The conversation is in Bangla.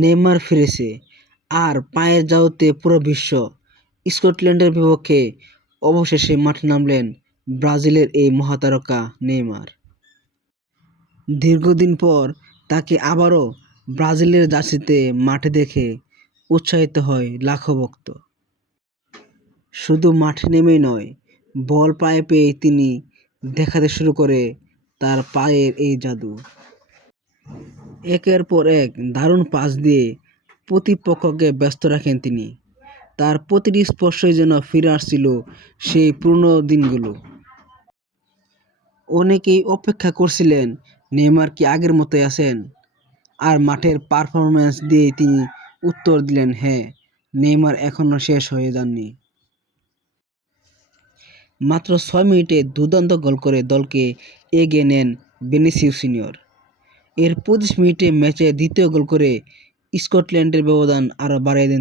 নেইমার ফিরেছে, আর পায়ের জাদুতে পুরো বিশ্ব। স্কটল্যান্ডের বিপক্ষে অবশেষে মাঠে নামলেন ব্রাজিলের এই মহাতারকা নেইমার। দীর্ঘদিন পর তাকে আবারও ব্রাজিলের জার্সিতে মাঠে দেখে উৎসাহিত হয় লাখো ভক্ত। শুধু মাঠে নেমেই নয়, বল পায়ে পেয়ে তিনি দেখাতে শুরু করে তার পায়ের এই জাদু। একের পর এক দারুণ পাস দিয়ে প্রতিপক্ষকে ব্যস্ত রাখেন তিনি। তার প্রতিটি স্পর্শই যেন ফিরে আসছিল সেই পুরনো দিনগুলো। অনেকেই অপেক্ষা করছিলেন নেইমার কি আগের মতোই আছেন, আর মাঠের পারফরম্যান্স দিয়েই তিনি উত্তর দিলেন, হ্যাঁ, নেইমার এখনও শেষ হয়ে যাননি। মাত্র 6 মিনিটে দুর্দান্ত গোল করে দলকে এগিয়ে নেন ভিনিসিয়াস জুনিয়র। এর 25 মিনিটে ম্যাচে দ্বিতীয় গোল করে স্কটল্যান্ডের ব্যবধান আরও বাড়িয়ে দেন।